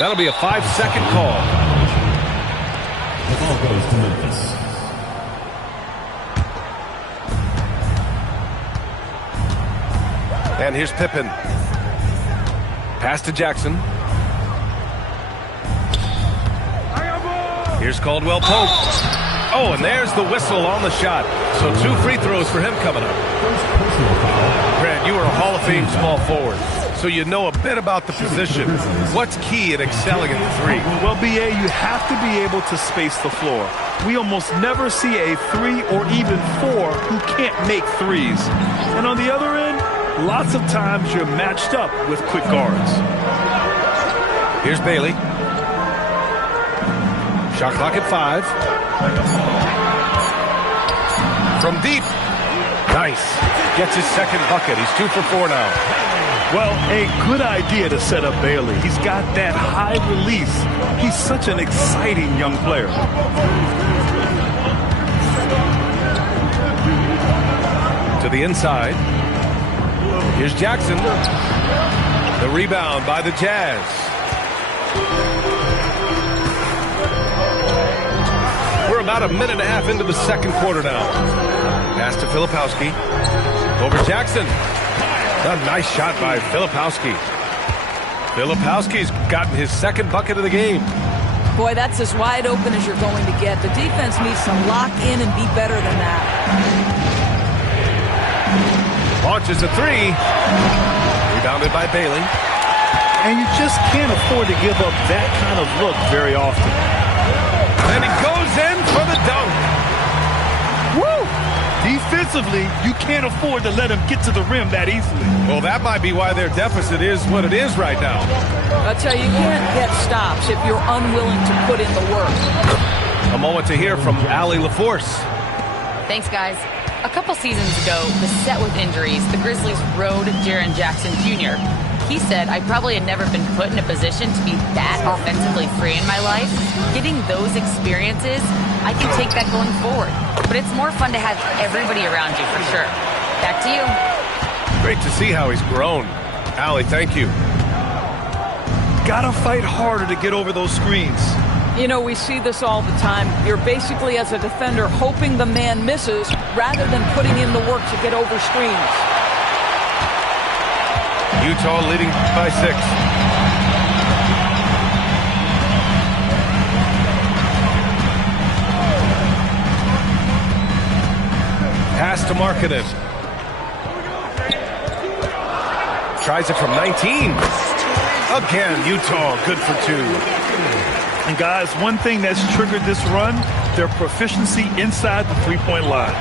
That'll be a 5-second call. The ball goes to Memphis. And here's Pippen. Pass to Jackson. Here's Caldwell Pope. Oh, and there's the whistle on the shot. So 2 free throws for him coming up. Grant, you are a Hall of Fame small forward, so you know a bit about the position. What's key in excelling at the 3? Well, BA, you have to be able to space the floor. We almost never see a 3 or even 4 who can't make threes. And on the other end, lots of times you're matched up with quick guards. Here's Bailey. Shot clock at 5. From deep. Nice. Gets his second bucket. He's 2 for 4 now. Well, a good idea to set up Bailey. He's got that high release. He's such an exciting young player. To the inside. Here's Jackson. The rebound by the Jazz. We're about a minute and a half into the second quarter now. Pass to Filipowski. Over Jackson. A nice shot by Filipowski. Filipowski's gotten his second bucket of the game. Boy, that's as wide open as you're going to get. The defense needs to lock in and be better than that. Launches a 3. Rebounded by Bailey. And you just can't afford to give up that kind of look very often. And he goes in for the dunk. Woo! Defensively, you can't afford to let him get to the rim that easily. Well, that might be why their deficit is what it is right now. I tell you, you can't get stops if you're unwilling to put in the work. A moment to hear from Allie LaForce. Thanks, guys. A couple seasons ago, beset with injuries, the Grizzlies rode Jaren Jackson Jr. He said, I probably had never been put in a position to be that offensively free in my life. Getting those experiences, I can take that going forward. But it's more fun to have everybody around you, for sure. Back to you. Great to see how he's grown. Allie, thank you. Gotta fight harder to get over those screens. You know, we see this all the time. You're basically, as a defender, hoping the man misses rather than putting in the work to get over screens. Utah leading by 6. Pass to Markkanen. Tries it from 19. Again, Utah good for 2. And guys, one thing that's triggered this run, their proficiency inside the three-point line.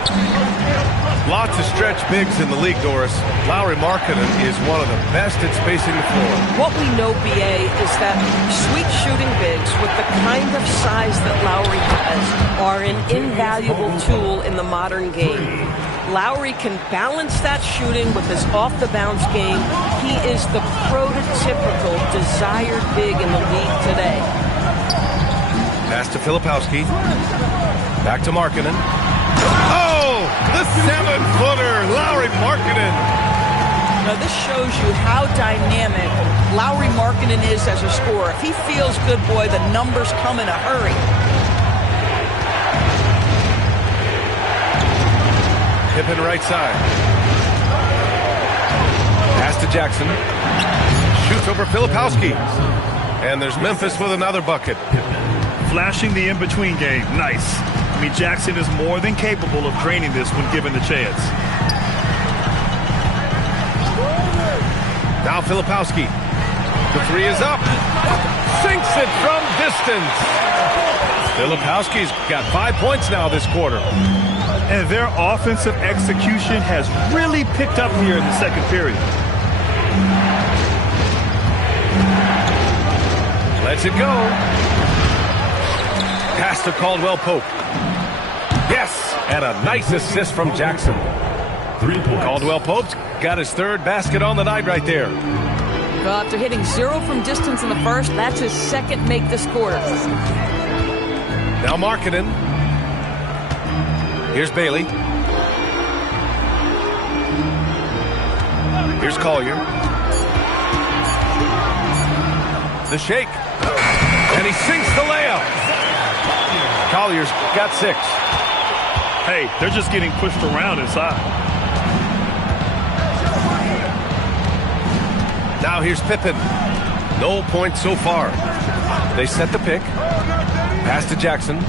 Lots of stretch bigs in the league, Doris. Lauri Markkanen is one of the best at spacing the floor. What we know, BA, is that sweet shooting bigs with the kind of size that Lauri has are an invaluable tool in the modern game. Lauri can balance that shooting with his off-the-bounce game. He is the prototypical desired big in the league today. Pass to Filipowski. Back to Markkanen. Oh, the 7-footer, Lauri Markkanen. Now, this shows you how dynamic Lauri Markkanen is as a scorer. If he feels good, boy, the numbers come in a hurry. Pippen right side. Pass to Jackson. Shoots over Filipowski. And there's Memphis with another bucket. Flashing the in-between game. Nice. I mean, Jackson is more than capable of draining this when given the chance. Now Filipowski. The 3 is up. Sinks it from distance. Filipowski's got 5 points now this quarter. And their offensive execution has really picked up here in the second period. Lets it go. Pass to Caldwell Pope. Yes, and a nice assist from Jackson. 3 points. Caldwell Pope's got his 3rd basket on the night right there. Well, after hitting 0 from distance in the first, that's his 2nd make this quarter. Now Markkanen. Here's Bailey. Here's Collier. The shake. And he sinks the layup. Collier's got 6. Hey, they're just getting pushed around inside. Now here's Pippen. No points so far. They set the pick. Pass to Jackson.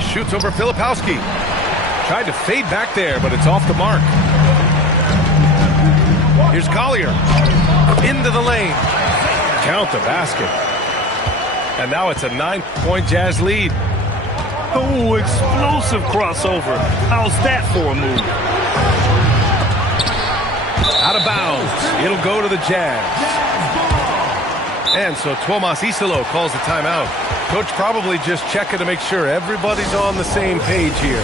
Shoots over Filipowski. Tried to fade back there, but it's off the mark. Here's Collier. Into the lane. Count the basket. And now it's a 9-point Jazz lead. Oh, explosive crossover. How's that for a move? Out of bounds. It'll go to the Jazz. And so Tuomas Isalo calls the timeout. Coach probably just checking to make sure everybody's on the same page here.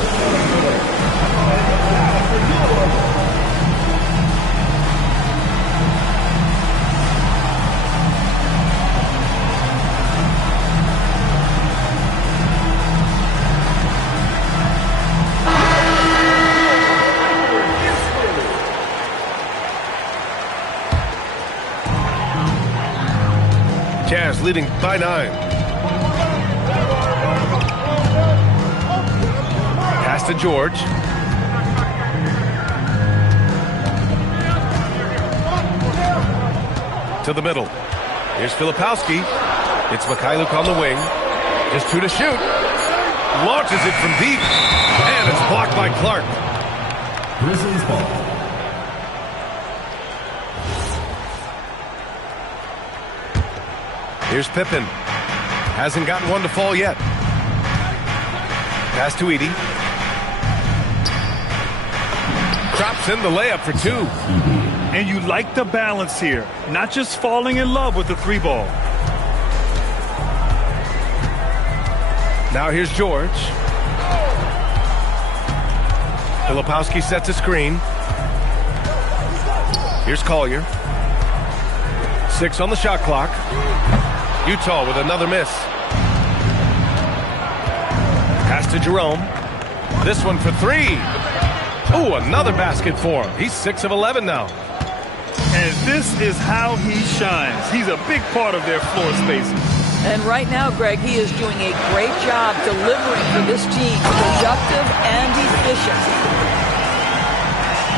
Jazz leading by 9. Pass to George. To the middle. Here's Filipowski. It's Mikhailuk on the wing. Just 2 to shoot. Launches it from deep. And it's blocked by Clark. Grizzlies ball. Here's Pippen. Hasn't gotten one to fall yet. Pass to Edey. Drops in the layup for 2. And you like the balance here. Not just falling in love with the 3-ball. Now here's George. Filipowski sets a screen. Here's Collier. 6 on the shot clock. Utah with another miss. Pass to Jerome. This one for 3. Ooh, another basket for him. He's 6 of 11 now. And this is how he shines. He's a big part of their floor spacing. And right now, Greg, he is doing a great job delivering for this team. Productive and efficient.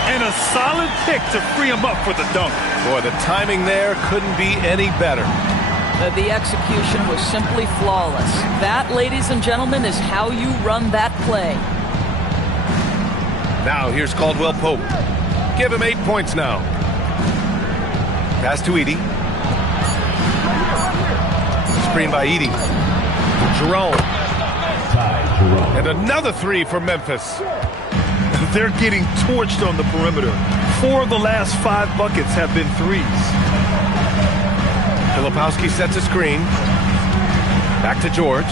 And a solid pick to free him up for the dunk. Boy, the timing there couldn't be any better. The execution was simply flawless. That, ladies and gentlemen, is how you run that play. Now here's Caldwell Pope. Give him 8 points now. Pass to Edey. Screen by Edey. Jerome. And another 3 for Memphis. They're getting torched on the perimeter. 4 of the last 5 buckets have been 3s. Filipowski sets a screen. Back to George.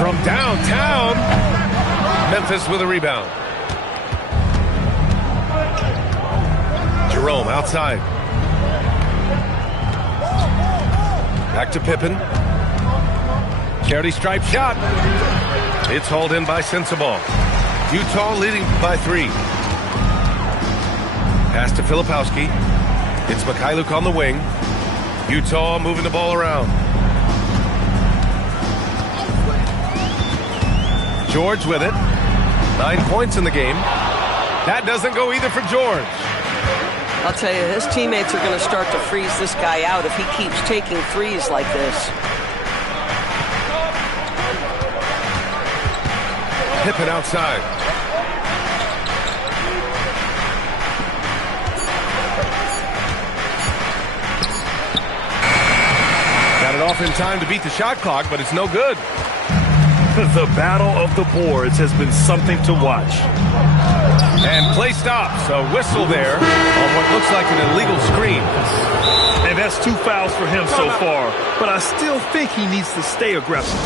From downtown. Memphis with a rebound. Jerome outside. Back to Pippen. Charity stripe shot. It's hauled in by Sensabaugh. Utah leading by 3. Pass to Filipowski. It's Mikhailuk on the wing. Utah moving the ball around. George with it. 9 points in the game. That doesn't go either for George. I'll tell you, his teammates are going to start to freeze this guy out if he keeps taking 3s like this. Pippen outside. Got it off in time to beat the shot clock, but it's no good. The battle of the boards has been something to watch. And play stops. A whistle there on what looks like an illegal screen. And that's 2 fouls for him so far. But I still think he needs to stay aggressive.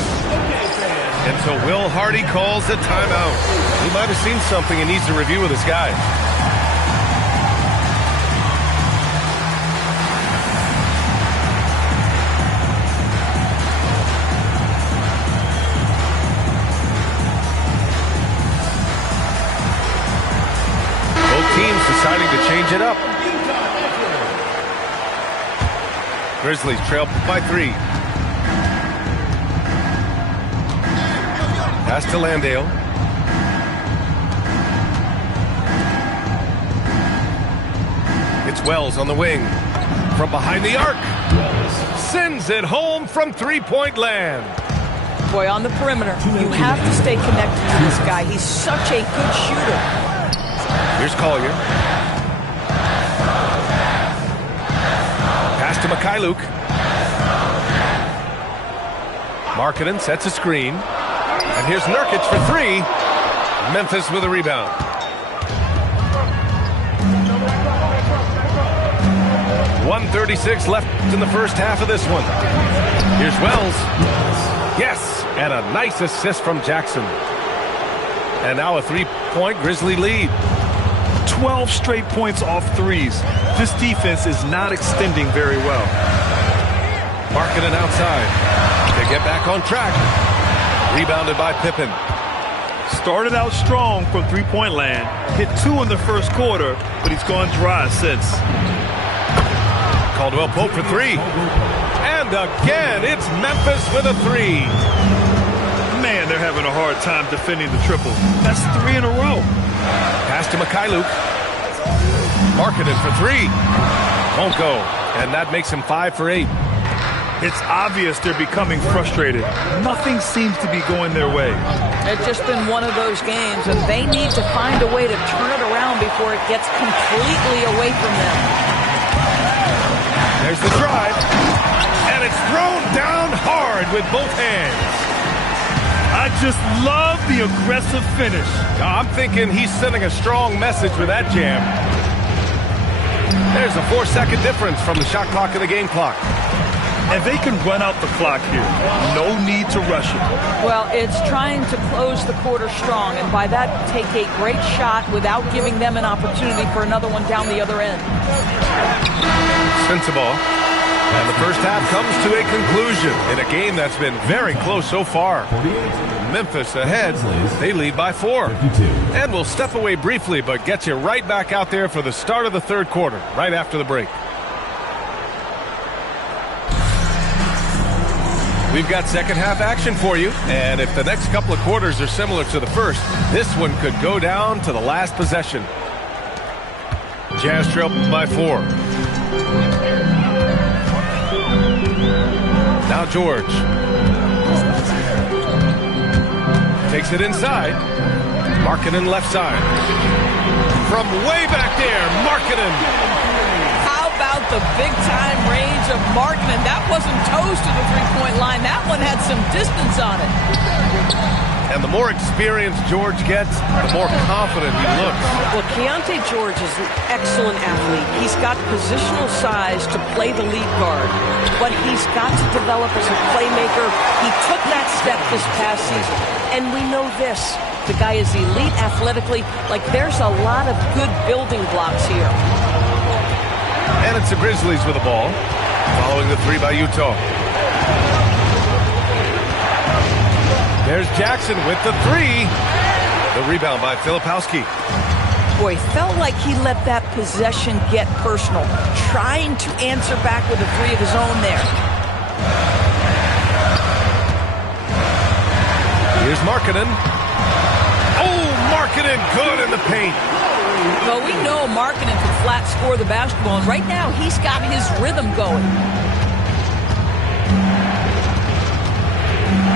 And so Will Hardy calls the timeout. He might have seen something and needs to review with his guys. Both teams deciding to change it up. Grizzlies trail by 3. Pass to Landale. It's Wells on the wing. From behind the arc. Sends it home from three-point land. Boy, on the perimeter, you have to stay connected to this guy. He's such a good shooter. Here's Collier. Pass to Mikhailuk. Markkanen sets a screen. And here's Nurkic for 3. Memphis with a rebound. .136 left in the first half of this one. Here's Wells. Yes, and a nice assist from Jackson. And now a 3-point Grizzly lead. 12 straight points off threes. This defense is not extending very well. Markkanen outside. They get back on track. Rebounded by Pippen. Started out strong from three-point land. Hit 2 in the first quarter, but he's gone dry since. Caldwell Pope for 3. And again, it's Memphis with a 3. Man, they're having a hard time defending the triple. That's 3 in a row. Pass to Mikhailuk. Markkanen for 3. Won't go. And that makes him 5 for 8. It's obvious they're becoming frustrated. Nothing seems to be going their way. It's just been one of those games, and they need to find a way to turn it around before it gets completely away from them. There's the drive. And it's thrown down hard with both hands. I just love the aggressive finish. I'm thinking he's sending a strong message with that jam. There's a 4-second difference from the shot clock and the game clock. And they can run out the clock here. No need to rush it. Well, it's trying to close the quarter strong, and by that, take a great shot without giving them an opportunity for another one down the other end. Sensible. And the first half comes to a conclusion in a game that's been very close so far. Memphis ahead. They lead by 4. And we'll step away briefly, but get you right back out there for the start of the third quarter, right after the break. We've got second half action for you, and if the next couple of quarters are similar to the first, this one could go down to the last possession. Jazz trail by 4. Now George. Takes it inside. Markkanen left side. From way back there, Markkanen. How about the big-time range of Markkanen? That wasn't toes to the three-point line. That one had some distance on it. And the more experience George gets, the more confident he looks. Well, Keontae George is an excellent athlete. He's got positional size to play the lead guard, but he's got to develop as a playmaker. He took that step this past season, and we know this. The guy is elite athletically. Like, there's a lot of good building blocks here. And it's the Grizzlies with the ball, following the 3 by Utah. There's Jackson with the 3. The rebound by Filipowski. Boy, felt like he let that possession get personal, trying to answer back with a 3 of his own there. Here's Markkanen. Oh, Markkanen good in the paint. Well, we know Markkanen can flat score the basketball, and right now he's got his rhythm going.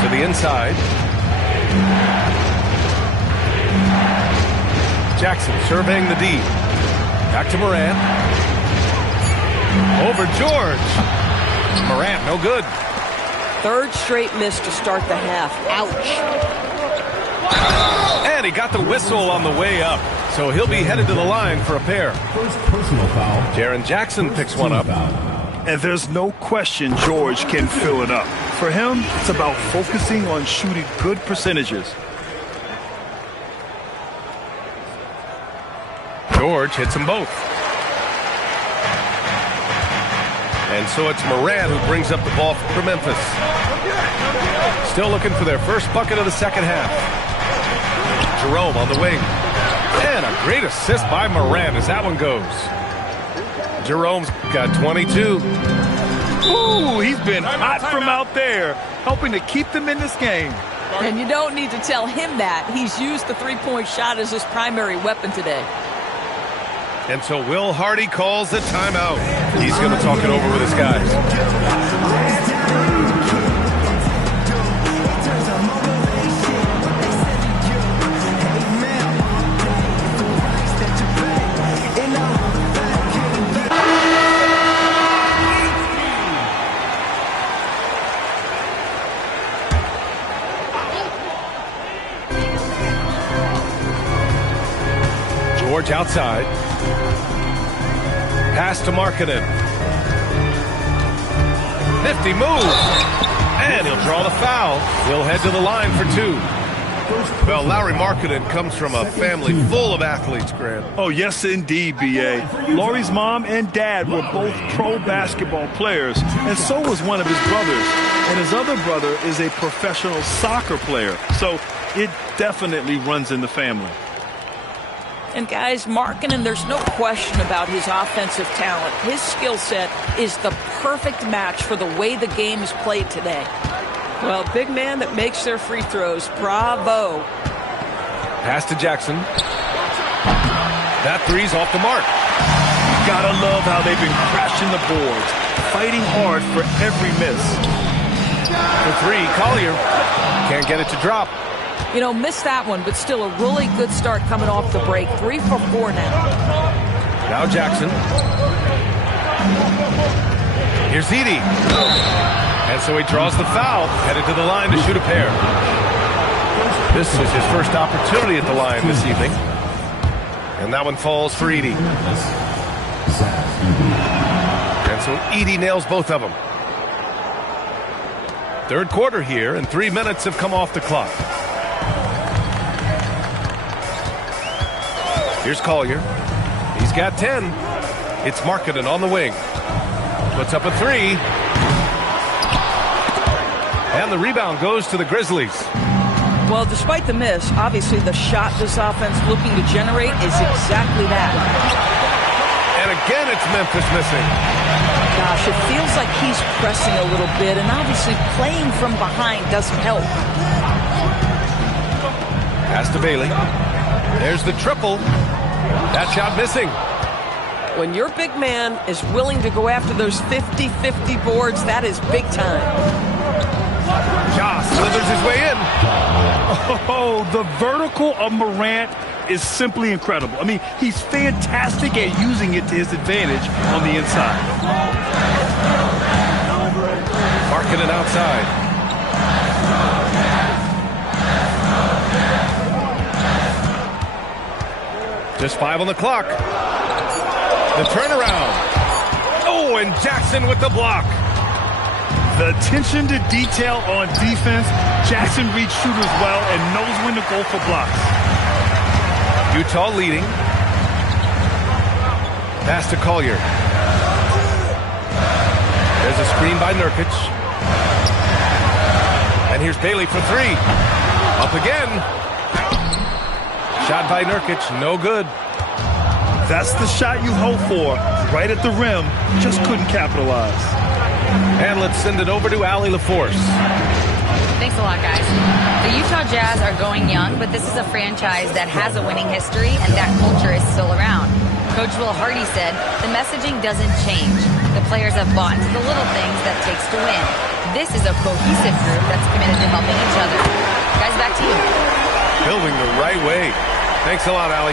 To the inside. Jackson surveying the D. Back to Morant. Over George. Morant, no good. Third straight miss to start the half. Ouch. And he got the whistle on the way up, so he'll be headed to the line for a pair. First personal foul. Jaren Jackson picks one up. And there's no question George can fill it up. For him, it's about focusing on shooting good percentages. George hits them both. And so it's Morant who brings up the ball for Memphis. Still looking for their first bucket of the second half. Jerome on the wing. And a great assist by Morant as that one goes. Jerome's got 22. Ooh, he's been hot from out there, helping to keep them in this game. And you don't need to tell him that. He's used the three-point shot as his primary weapon today. And so Will Hardy calls the timeout. He's going to talk it over with his guys. George outside. Pass to Markkanen. Nifty move. And he'll draw the foul. He'll head to the line for two. Well, Lauri Markkanen comes from a family full of athletes, Grant. Oh, yes, indeed, B.A. Lauri's mom and dad were both pro basketball players, and so was one of his brothers. And his other brother is a professional soccer player, so it definitely runs in the family. And guys, Markkanen, there's no question about his offensive talent. His skill set is the perfect match for the way the game is played today. Well, big man that makes their free throws. Bravo. Pass to Jackson. That three's off the mark. Gotta love how they've been crashing the boards, fighting hard for every miss. For three, Collier. Can't get it to drop. You know, missed that one, but still a really good start coming off the break. 3 for 4 now. Now Jackson. Here's Edey. And so he draws the foul, headed to the line to shoot a pair. This is his first opportunity at the line this evening. And that one falls for Edey. And so Edey nails both of them. Third quarter here, and 3 minutes have come off the clock. Here's Collier. He's got 10. It's Markkanen on the wing. Puts up a three. And the rebound goes to the Grizzlies. Well, despite the miss, obviously the shot this offense looking to generate is exactly that. And again, it's Memphis missing. Gosh, it feels like he's pressing a little bit, and obviously playing from behind doesn't help. Pass to Bailey. There's the triple. That shot missing. When your big man is willing to go after those 50-50 boards, that is big time. Ja slithers his way in. Oh, the vertical of Morant is simply incredible. I mean, he's fantastic at using it to his advantage on the inside. Markkanen outside. Just 5 on the clock. The turnaround. Oh, and Jackson with the block. The attention to detail on defense. Jackson reads shooters well and knows when to go for blocks. Utah leading. Pass to Collier. There's a screen by Nurkic. And here's Bailey for three. Up again. Shot by Nurkic, no good. That's the shot you hope for, right at the rim. Just couldn't capitalize. And let's send it over to Allie LaForce. Thanks a lot, guys. The Utah Jazz are going young, but this is a franchise that has a winning history, and that culture is still around. Coach Will Hardy said, the messaging doesn't change. The players have bought into the little things that it takes to win. This is a cohesive group that's committed to helping each other. Guys, back to you. Building the right way. Thanks a lot, Allie.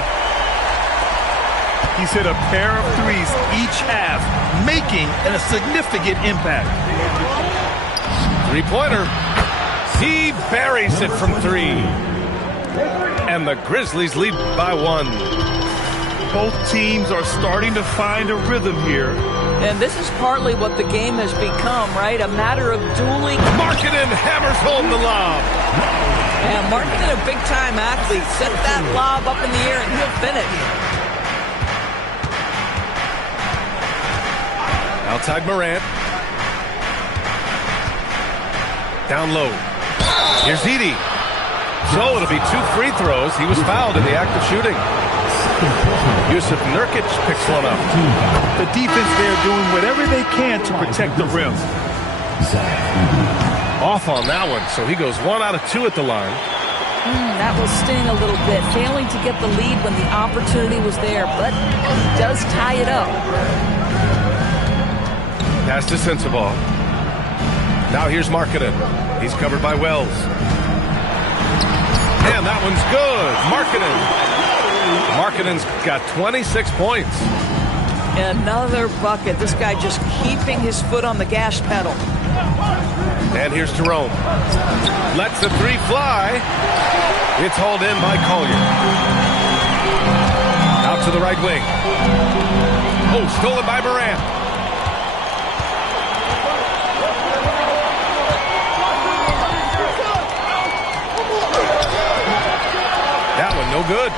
He's hit a pair of threes each half, making a significant impact. Three-pointer. He buries it from three. And the Grizzlies lead by 1. Both teams are starting to find a rhythm here. And this is partly what the game has become, right? A matter of dueling. Markkanen hammers home the lob. And Markkanen, a big-time athlete, set that lob up in the air and he'll finish. Outside Morant. Down low. Here's Edey. So it'll be 2 free throws. He was fouled in the act of shooting. Yusuf Nurkic picks one up. The defense there doing whatever they can to protect the rim. Off on that one, so he goes 1 out of 2 at the line. That will sting a little bit, failing to get the lead when the opportunity was there, but he does tie it up. Pass to Sensabaugh. Now here's Markkanen. He's covered by Wells. And that one's good. Markkanen's got 26 points. Another bucket. This guy just keeping his foot on the gas pedal. And here's Jerome. Lets the three fly. It's hauled in by Collier. Out to the right wing. Oh, stolen by Morant. That one no good.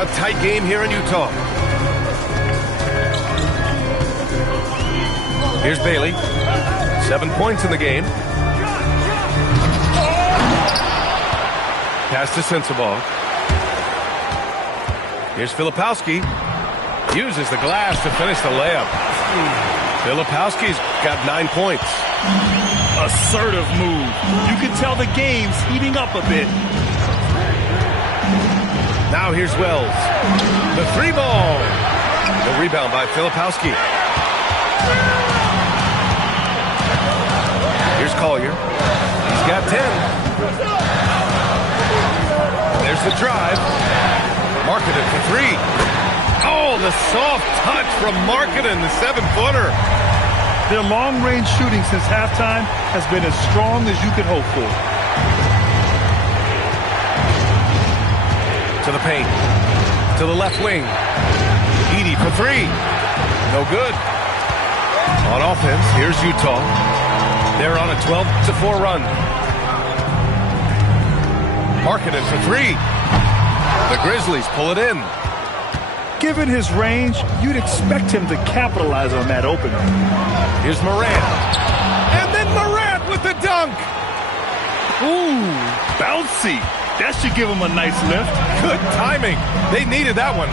A tight game here in Utah. Here's Bailey. 7 points in the game. Pass to Sensabaugh. Here's Filipowski. Uses the glass to finish the layup. Filipowski's got 9 points. Assertive move. You can tell the game's heating up a bit. Now here's Wells. The three ball. The rebound by Filipowski. Here's Collier. He's got 10. There's the drive. Markkanen for 3. Oh, the soft touch from Markkanen, the 7-footer. Their long-range shooting since halftime has been as strong as you could hope for. To the paint. To the left wing. Edey for 3. No good. On offense, here's Utah. They're on a 12-4 run. Markkanen for 3. The Grizzlies pull it in. Given his range, you'd expect him to capitalize on that opening. Here's Morant. And then Morant with the dunk. Ooh, bouncy. That should give him a nice lift. Good timing. They needed that one.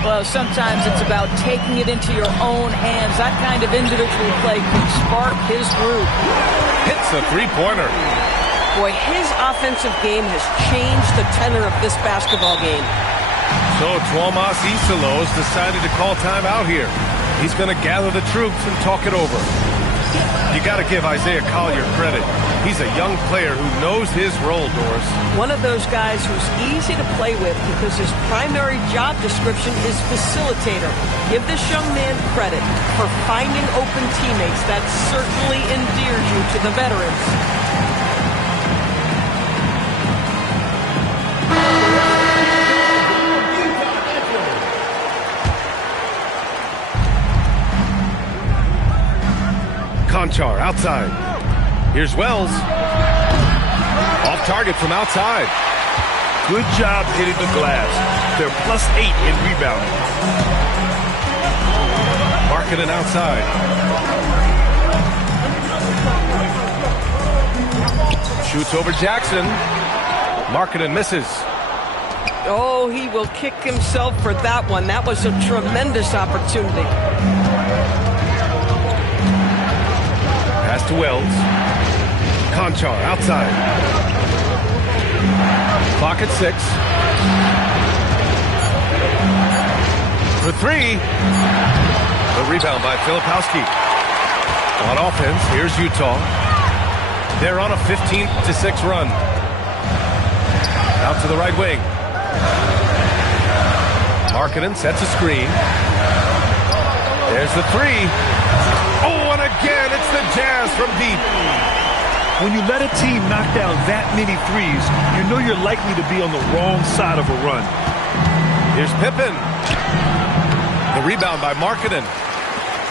Well, sometimes it's about taking it into your own hands. That kind of individual play can spark his groove. Hits a three-pointer. Boy, his offensive game has changed the tenor of this basketball game. So Tuomas Isalos decided to call time out here. He's going to gather the troops and talk it over. You got to give Isaiah Collier credit. He's a young player who knows his role, Doris. One of those guys who's easy to play with because his primary job description is facilitator. Give this young man credit for finding open teammates. That certainly endears you to the veterans. Conchar outside. Here's Wells. Off target from outside. Good job hitting the glass. They're +8 in rebounding. Markkanen outside. Shoots over Jackson. Markkanen misses. Oh, he will kick himself for that one. That was a tremendous opportunity. Pass to Wells. Conchar outside. Clock at 6. For 3. The rebound by Filipowski. On offense, here's Utah. They're on a 15-6 run. Out to the right wing. Markkanen sets a screen. There's the 3. Oh, and again, it's the Jazz from deep. When you let a team knock down that many threes, you know you're likely to be on the wrong side of a run. Here's Pippen. The rebound by Markkanen.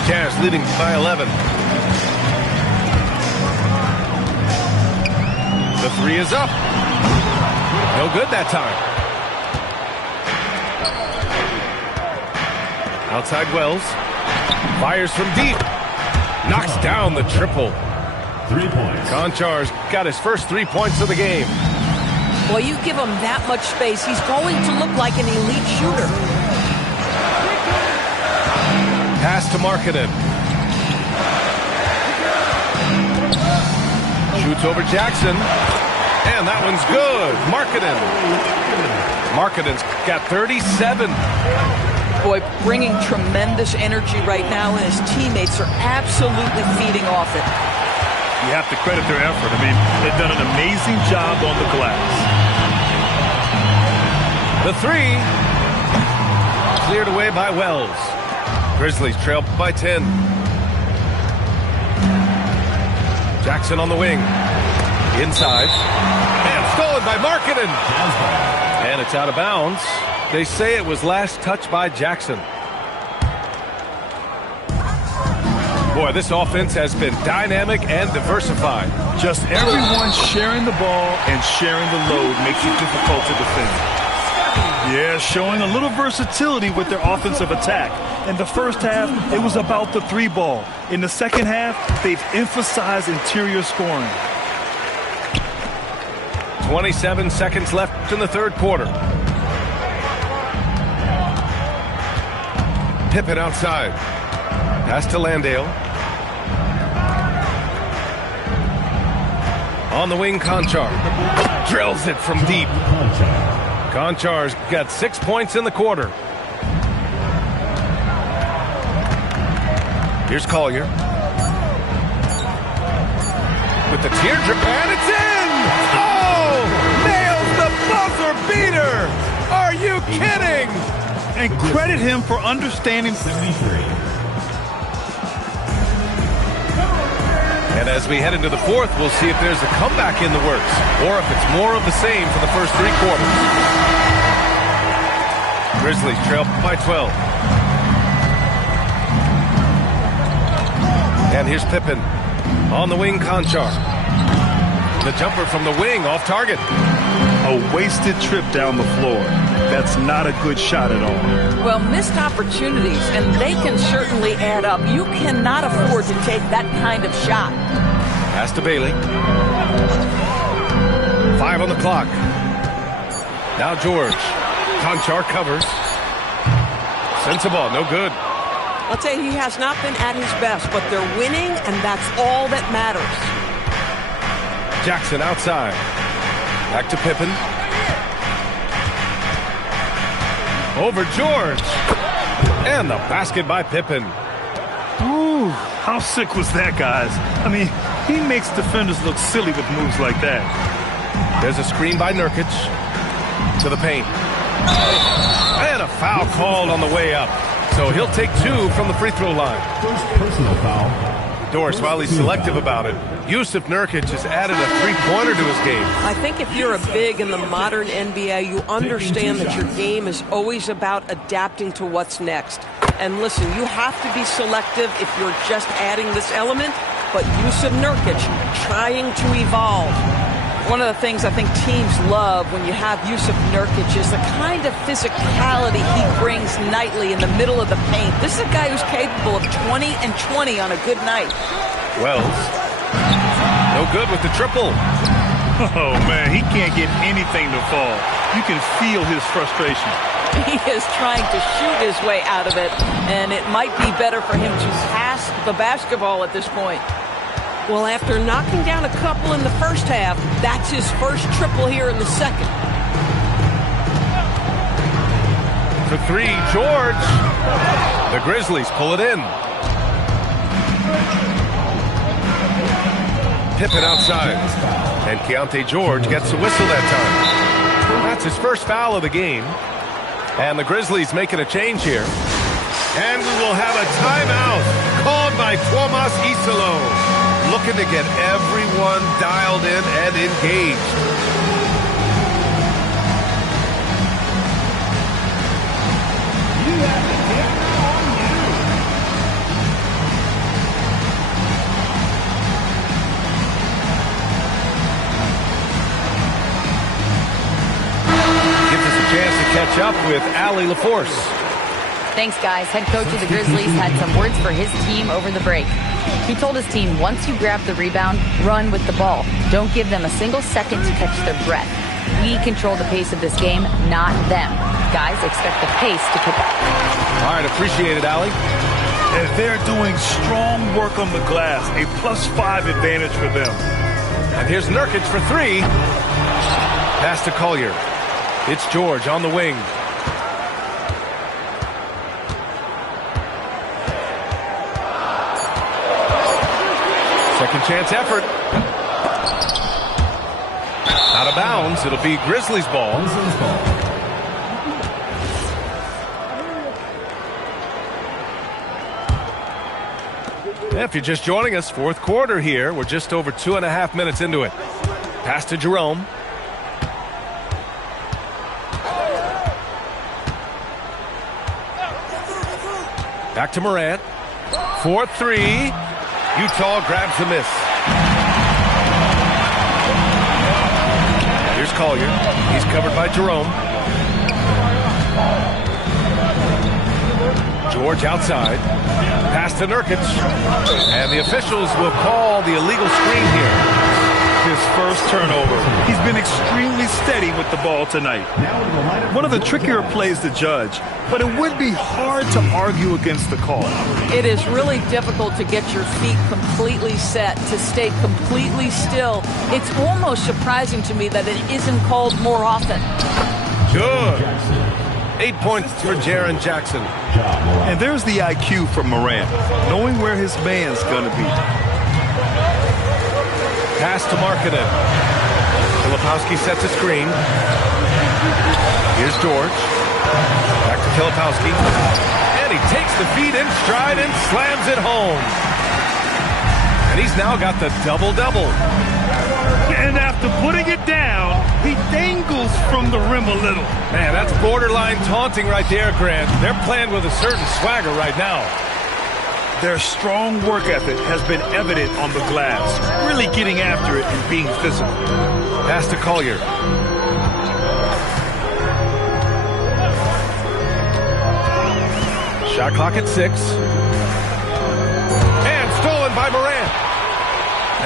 Jazz leading by 11. The 3 is up. No good that time. Outside Wells. Fires from deep. Knocks down the triple. 3 points. Conchar's got his first 3 points of the game. Well, you give him that much space, he's going to look like an elite shooter. Pass to Markkanen. Shoots over Jackson. And that one's good. Markkanen. Markkanen's got 37. Boy, bringing tremendous energy right now, and his teammates are absolutely feeding off it. You have to credit their effort. I mean, they've done an amazing job on the glass. The three. Cleared away by Wells. Grizzlies trail by 10. Jackson on the wing. Inside. And stolen by Markkanen. And it's out of bounds. They say it was last touched by Jackson. Boy, this offense has been dynamic and diversified. Just everyone sharing the ball and sharing the load makes it difficult to defend. Yeah, showing a little versatility with their offensive attack. In the first half, it was about the three ball. In the second half, they've emphasized interior scoring. 27 seconds left in the third quarter. Pippen outside. Pass to Landale. On the wing, Conchar. Drills it from deep. Conchar's got 6 points in the quarter. Here's Collier. With the teardrop, and it's in! Oh! Nails the buzzer beater! Are you kidding? And credit him for understanding. And as we head into the fourth, we'll see if there's a comeback in the works, or if it's more of the same for the first three quarters. Grizzlies trail by 12. And here's Pippen. On the wing, Conchar. The jumper from the wing, off target. A wasted trip down the floor. That's not a good shot at all. Well, missed opportunities, and they can certainly add up. You cannot afford to take that kind of shot. Pass to Bailey. 5 on the clock. Now George. Conchar covers. Sends the ball, no good. I'll tell you, he has not been at his best, but they're winning, and that's all that matters. Jackson outside. Back to Pippen. Over George. And the basket by Pippen. Ooh, how sick was that, guys? I mean, he makes defenders look silly with moves like that. There's a screen by Nurkic. To the paint. And a foul called on the way up. So he'll take 2 from the free throw line. First personal foul. Doris, while he's selective about it, Yusuf Nurkic has added a three-pointer to his game. I think if you're a big in the modern NBA, you understand that your game is always about adapting to what's next. And listen, you have to be selective if you're just adding this element, but Yusuf Nurkic trying to evolve. One of the things I think teams love when you have Yusuf Nurkic is the kind of physicality he brings nightly in the middle of the paint. This is a guy who's capable of 20 and 20 on a good night. Wells. No good with the triple. Oh, man, he can't get anything to fall. You can feel his frustration. He is trying to shoot his way out of it, and it might be better for him to pass the basketball at this point. Well, after knocking down a couple in the first half, that's his first triple here in the second. For 3, George. The Grizzlies pull it in. Pippen outside. And Keontae George gets a whistle that time. That's his first foul of the game. And the Grizzlies making a change here. And we will have a timeout called by Tomas Isalo. Looking to get everyone dialed in and engaged. You have the camera on you. Gives us a chance to catch up with Allie LaForce. Thanks, guys. Head coach of the Grizzlies had some words for his team over the break. He told his team, once you grab the rebound, run with the ball. Don't give them a single second to catch their breath. We control the pace of this game, not them. Guys, expect the pace to pick up. All right, appreciate it, Allie. And they're doing strong work on the glass. A +5 advantage for them. And here's Nurkic for three. Pass to Collier. It's George on the wing. Second chance effort. Out of bounds. It'll be Grizzlies ball. If you're just joining us, fourth quarter here. We're just over 2.5 minutes into it. Pass to Jerome. Back to Morant. 4-3. Utah grabs the miss. Here's Collier. He's covered by Jerome. George outside. Pass to Nurkic. And the officials will call the illegal screen here. His first turnover. He's been extremely steady with the ball tonight. One of the trickier plays to judge, but it would be hard to argue against the call. It is really difficult to get your feet completely set, to stay completely still. It's almost surprising to me that it isn't called more often. Good. 8 points for Jaren Jackson. And there's the IQ from Morant, knowing where his man's going to be. Pass to Markkanen. Filipowski sets a screen. Here's George. Back to Filipowski. And he takes the feet in stride and slams it home. And he's now got the double-double. And after putting it down, he dangles from the rim a little. Man, that's borderline taunting right there, Grant. They're playing with a certain swagger right now. Their strong work ethic has been evident on the glass, really getting after it and being physical. Pass to Collier. Shot clock at 6. And stolen by Morant.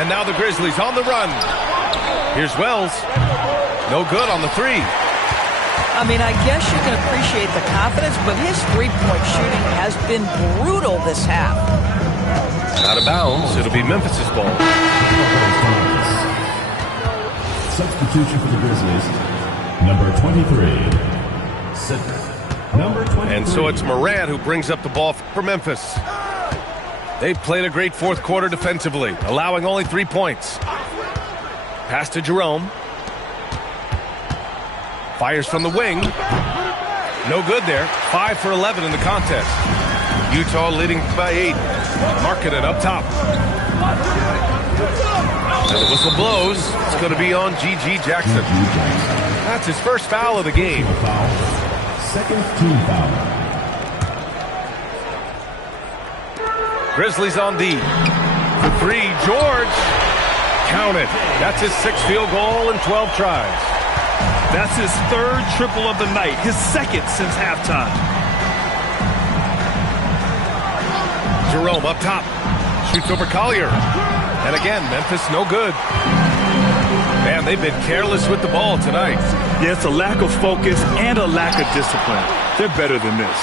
And now the Grizzlies on the run. Here's Wells. No good on the three. I mean, I guess you can appreciate the confidence, but his three-point shooting has been brutal this half. Out of bounds. It'll be Memphis's ball. Substitution for the Grizzlies, number 23. Number 23. And so it's Morant who brings up the ball for Memphis. They've played a great fourth quarter defensively, allowing only 3 points. Pass to Jerome. Fires from the wing. No good there. 5 for 11 in the contest. Utah leading by 8. Markkanen up top. And the whistle blows. It's going to be on G.G. Jackson. That's his first foul of the game. Second team foul. Grizzlies on D. For 3, George. Count it. That's his 6th field goal in 12 tries. That's his 3rd triple of the night, his 2nd since halftime. Jerome up top. Shoots over Collier. And again, Memphis no good. Man, they've been careless with the ball tonight. Yeah, it's a lack of focus and a lack of discipline. They're better than this.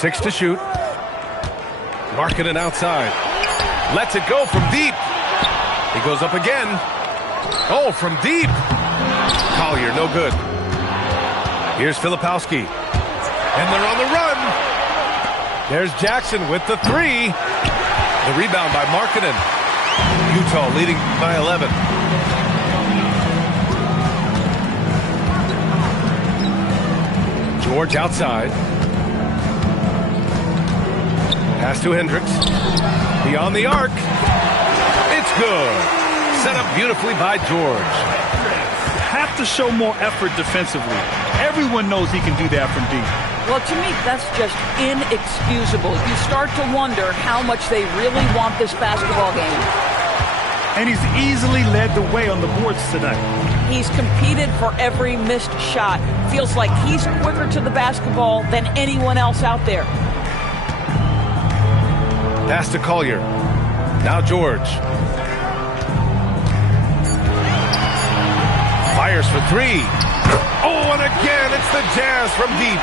6 to shoot. Markkanen outside. Lets it go from deep. He goes up again. Oh, from deep. Collier, no good. Here's Filipowski. And they're on the run. There's Jackson with the 3. The rebound by Markkanen. Utah leading by 11. George outside. Pass to Hendricks. Beyond the arc. It's good. Set up beautifully by George. Have to show more effort defensively. Everyone knows he can do that from deep. Well, to me, that's just inexcusable. You start to wonder how much they really want this basketball game. And he's easily led the way on the boards tonight. He's competed for every missed shot. Feels like he's quicker to the basketball than anyone else out there. Pass to Collier. Now George. fires for three. Oh, and again, it's the Jazz from deep.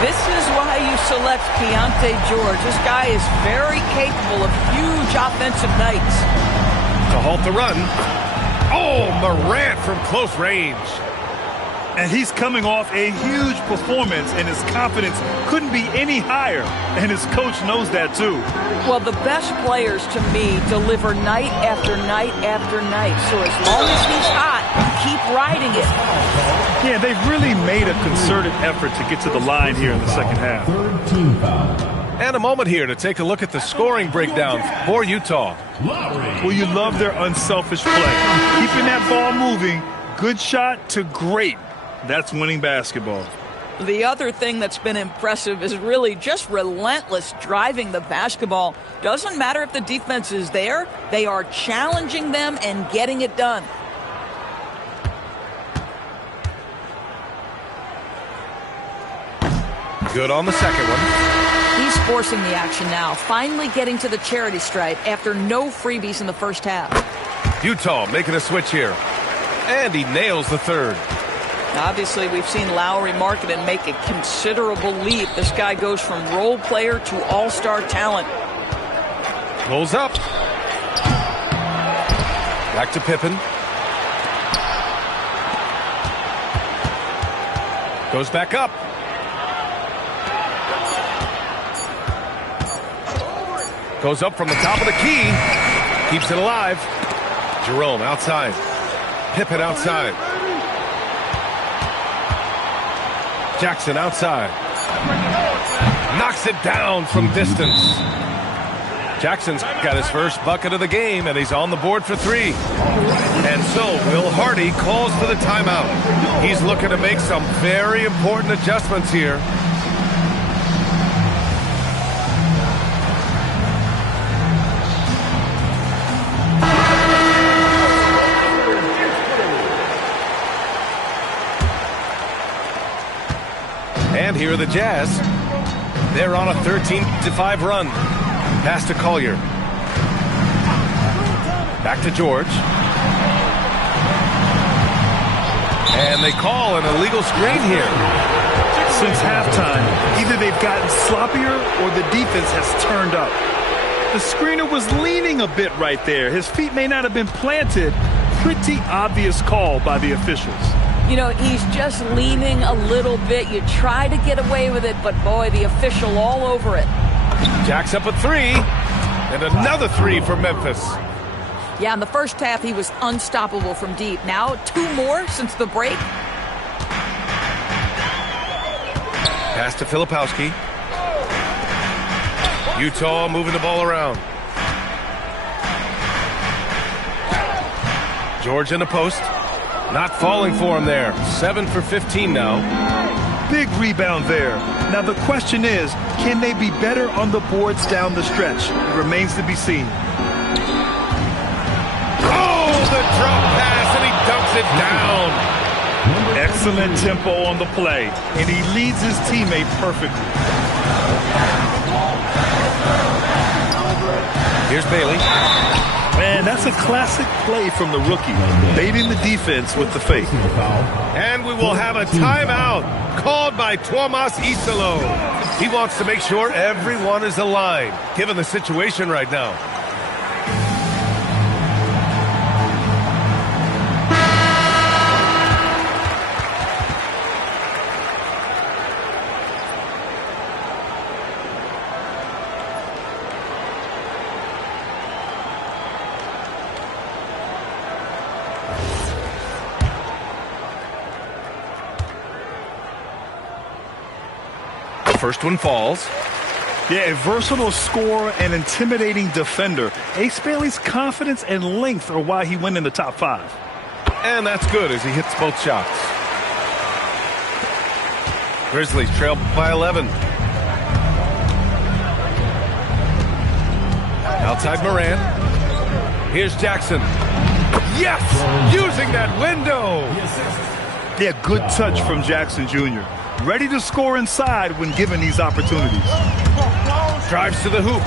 This is why you select Keontae George. This guy is very capable of huge offensive nights. To halt the run. Oh, Morant from close range. And he's coming off a huge performance, and his confidence couldn't be any higher. And his coach knows that, too. Well, the best players, to me, deliver night after night after night. So as long as he's hot, keep riding it. Yeah, they've really made a concerted effort to get to the line here in the second half. Third team foul. And a moment here to take a look at the scoring breakdown for Utah. Well, you love their unselfish play. Keeping that ball moving, good shot to great. That's winning basketball. The other thing that's been impressive is really just relentless driving the basketball. Doesn't matter if the defense is there, they are challenging them and getting it done. Good on the second one. He's forcing the action now, finally getting to the charity stripe after no freebies in the first half. Utah making a switch here. And he nails the third. Obviously, we've seen Lowry Markkanen make a considerable leap. This guy goes from role player to all-star talent. Pulls up. Back to Pippen. Goes back up. Goes up from the top of the key. Keeps it alive. Jerome outside. Pippen outside. Jackson outside. Knocks it down from distance. Jackson's got his first bucket of the game, and he's on the board for three. And so Will Hardy calls for the timeout. He's looking to make some very important adjustments here. And here are the Jazz. They're on a 13-5 run. Pass to Collier. Back to George. And they call an illegal screen here. Since halftime, either they've gotten sloppier or the defense has turned up. The screener was leaning a bit right there. His feet may not have been planted. Pretty obvious call by the officials. You know, he's just leaning a little bit. You try to get away with it, but boy, the official all over it. Jack's up a three, and another three for Memphis. Yeah, in the first half, he was unstoppable from deep. Now, two more since the break. Pass to Filipowski. Utah moving the ball around. George in the post. Not falling for him there. 7 for 15 now. Big rebound there. Now the question is, can they be better on the boards down the stretch? It remains to be seen. Oh, the drop pass, and he dunks it down. Excellent tempo on the play, and he leads his teammate perfectly. Here's Bailey. Man, that's a classic play from the rookie, baiting the defense with the fake. And we will have a timeout called by Tuomas Isalo. He wants to make sure everyone is aligned, given the situation right now. First one falls. Yeah, a versatile scorer and intimidating defender. Ace Bailey's confidence and length are why he went in the top 5. And that's good as he hits both shots. Grizzlies trail by 11. Outside Morant. Here's Jackson. Yes! Using that window! Yeah, good touch from Jackson Jr. Ready to score inside when given these opportunities. Drives to the hoop.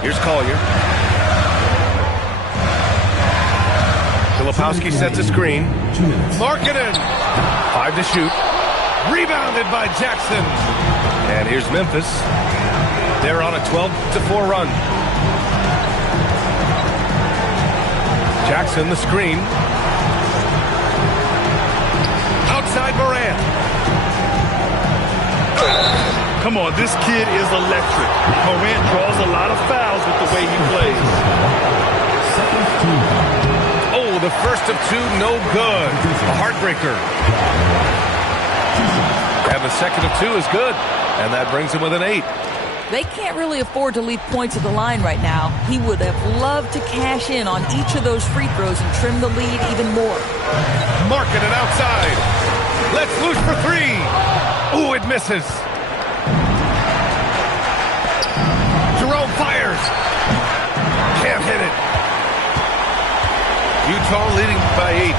Here's Collier. Filipowski sets a screen. 2 minutes. Markkanen. 5 to shoot. Rebounded by Jackson. And here's Memphis. They're on a 12-4 run. Jackson, the screen. Outside Morant. Come on, this kid is electric. Morant draws a lot of fouls with the way he plays. Oh, the first of 2, no good. A heartbreaker. And the second of 2 is good. And that brings him with an 8. They can't really afford to leave points at the line right now. He would have loved to cash in on each of those free throws and trim the lead even more. Markkanen outside. Let's loose for 3. Ooh, it misses. Jerome fires. Can't hit it. Utah leading by 8.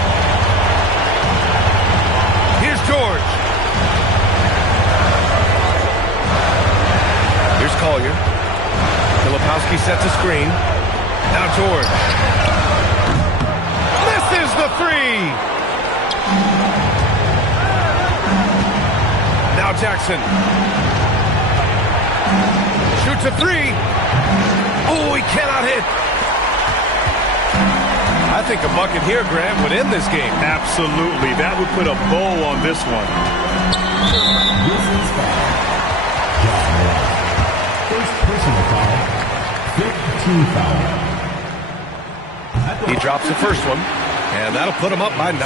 Here's George. Here's Collier. Filipowski sets a screen. Now George. Misses the 3. Now Jackson. Shoots a 3. Oh, he cannot hit. I think a bucket here, Graham, would end this game. Absolutely. That would put a bow on this one. Grizzlies foul. John Wall. First personal foul. 15 foul. He drops the first one, and that'll put him up by 9.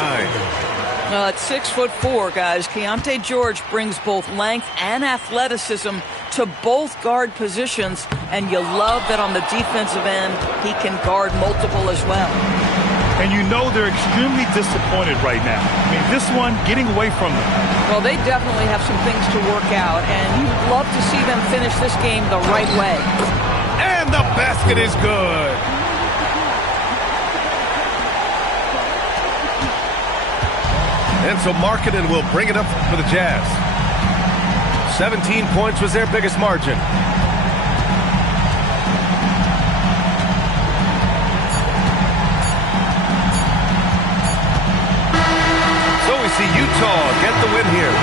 At 6'4", guys, Keontae George brings both length and athleticism to both guard positions, and you love that on the defensive end, he can guard multiple as well. And you know they're extremely disappointed right now. I mean, this one, getting away from them. Well, they definitely have some things to work out, and you'd love to see them finish this game the right way. And the basket is good. And so Markkanen will bring it up for the Jazz. 17 points was their biggest margin. So we see Utah get the win here.